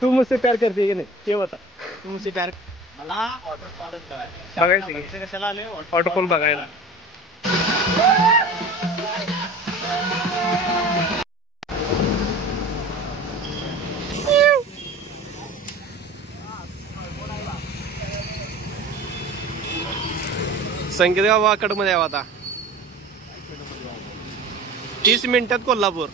तू मुझसे प्यार करते की नाही ते बता. तू मुझसे प्यार मला बघायचं कशाला आले ऑटो कॉल बघायला. संकेत गावाकड मध्ये यावं आता. 30 मिनिटात कोल्हापूर.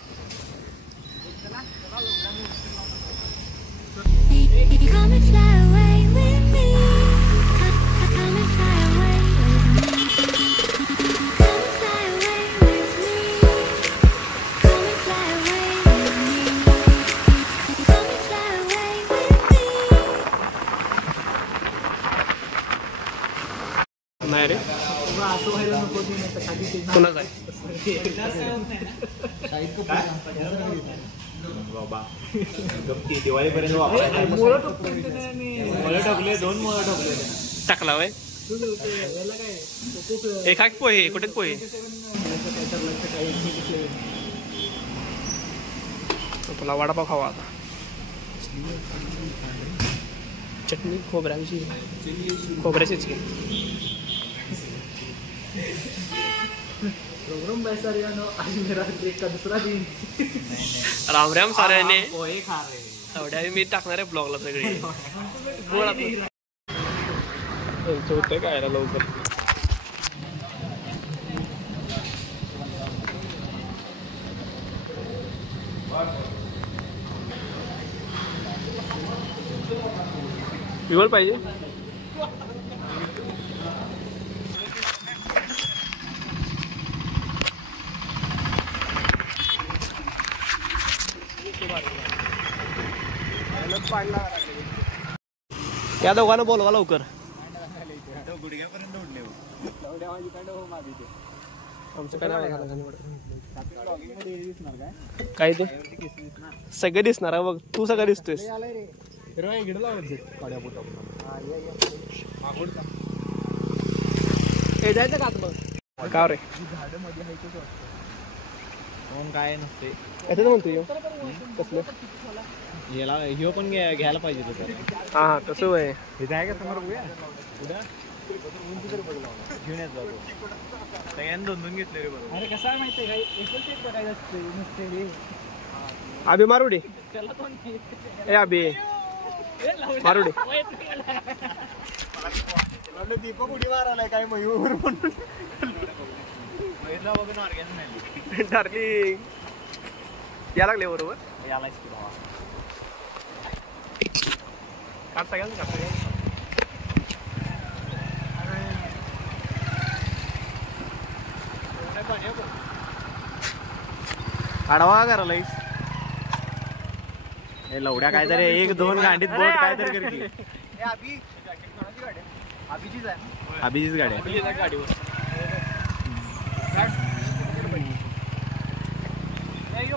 नाही रे असं व्हायला नको कोणाच आहे बाबा गप्ती दिवाळीपर्यंत मुळे ठोकले 2 मुळे ठोकले टाकला वय एका पोहे कुठे पोहे तुला वडापाव खावा आता. चटणी खोबऱ्याची खोबऱ्याचीच की. आज मेरा ब्रेक का दूसरा दिन. राम राम साऱ्याने पोहे खा रहे एवढ्या मी टाकणार आहे ब्लॉगला सगळे. होतंय काय लवकर. पिवळ पाहिजे. त्या दोघांना बोलवा लवकर. गुडघ्यापर्यंत उडले आमचं काय ते सगळं दिसणार आहे बघ. तू सगळं दिसतोयस. जायचं का बघ का रे काय नसते याचं म्हणतोय कसलं याला ह्यो पण घ्यायला पाहिजे होतं. हा हा तसं आहे. हे आहे का समोर बघूया घेऊन येत जातो. सगळ्यांनी 2-2 घेतले रे बरोबर. अरे कसं आहे माहितीये काय एकच एक करायचं असते नसते रे. अभि मारुडे ए अभि मारुडे दीपक उडी मारायलाय काय मयूर म्हणून बघून ऑर्गॅन नाही डार्लिंग या लागले बरोबर. यालाच की बाबा काढ सगळ्यांना काढ सगळ्यांना. आडवा करायला हे लवड्या काहीतरी 1-2 गांडीत बोट काहीतरी करते. अभिजीच गाडी गाडीवर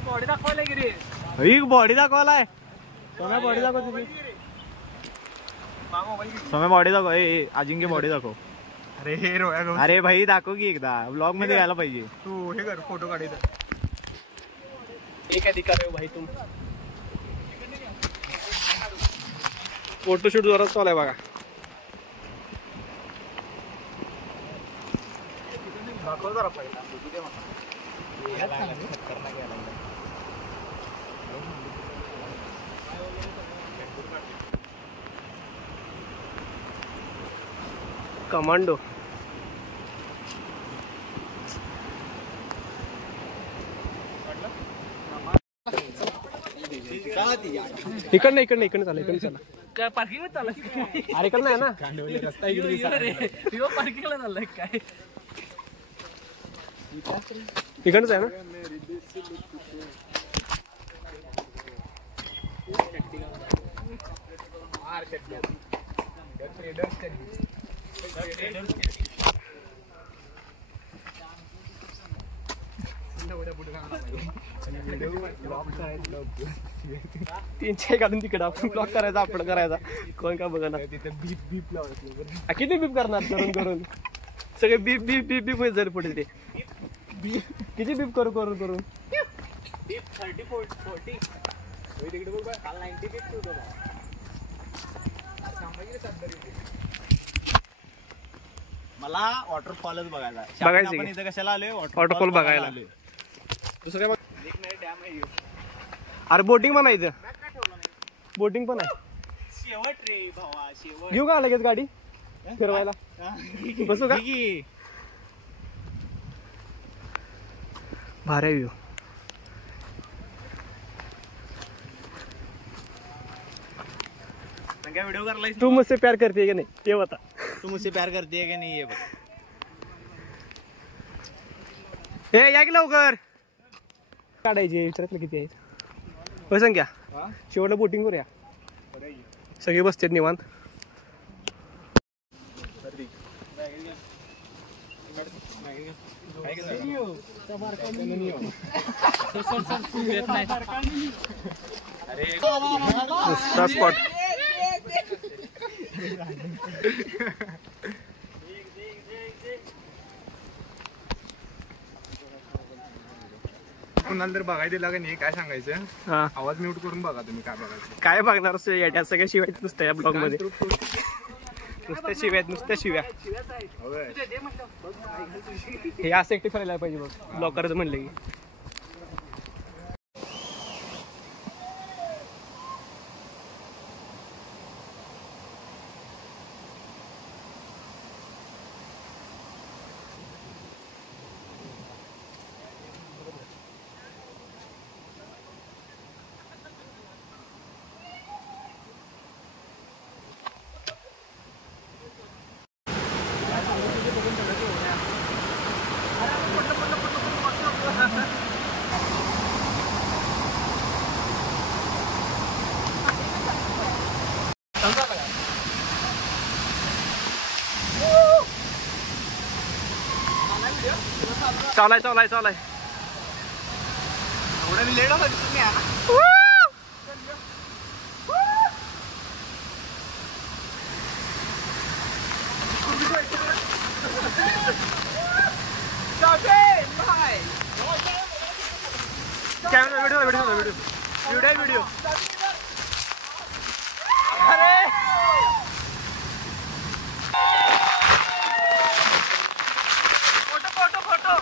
बॉडी दाखवायला गिरी बॉडी दाखवायलाय. सोम्या बॉडी दाखव तुम्ही. सोम्या बॉडी दाखव. अजिंक्य बॉडी दाखव. अरे भाई दाखव की एकदा ब्लॉग मध्ये यायला पाहिजे. तू हे कर फोटो काढ. एक अधिकार आहे भाई तुम. फोटोशूट जोरात चालू आहे बघा. दाखव जरा पहिला. कमांडो इकडनं इकडनं इकडनं चालू इकडनं चला. काय पार्किंग मध्ये चाललाय अरे इकडनं आहे ना रस्ता पार्किंगला चाललाय काय इकडनंच आहे ना. तीनशे काढून तिकडे आपण ब्लॉक करायचा आपण करायचा. कोण का बघणार तिथे बीप बीप लावायचं. किती बीप करणार करून करून सगळे बीप बीप बीप बीप होईल जर पुढे ते किती बीप करू करून करून मला वॉटरफॉलच बघायला बघायचं आपण की? इथं कशाला आलोय Waterfall बघायला. आलोय. दुसरं काय बघ. डॅम आहे ह्यो. अरे बोटिंग पण आहे इथं. बोटिंग पण आहे. शेवट रे भावा शेवट. घेऊ का लगेच गाडी फिरवायला? बसू का? घे की. भारी व्ह्यू. काय व्हिडिओ करायला तू मुझसे प्यार करते की नाही ते बता. तू मुझसे प्यार करते की नाही ये बघ. ए या की लवकर. काढायचे विचारातलं किती आहेत होय संख्या. शेवटला बोटिंग करूया. सगळे बसतात निवांत. नुसता स्पॉट. कुणाला तर बघायला दिला का नाही काय सांगायचं हा आवाज म्यूट करून बघा तुम्ही काय बघायचं काय बघणार या सगळ्या शिवाय नुसत्या या ब्लॉग मध्ये. नुसत्या शिव्या आहेत, नुसत्या शिव्या. हे असं एकटे करायला पाहिजे बघ ब्लॉग करायचं म्हणलं की. चालाय चालाय चालाय. लेट होता तुम्ही camera video video video video video. Photo photo photo.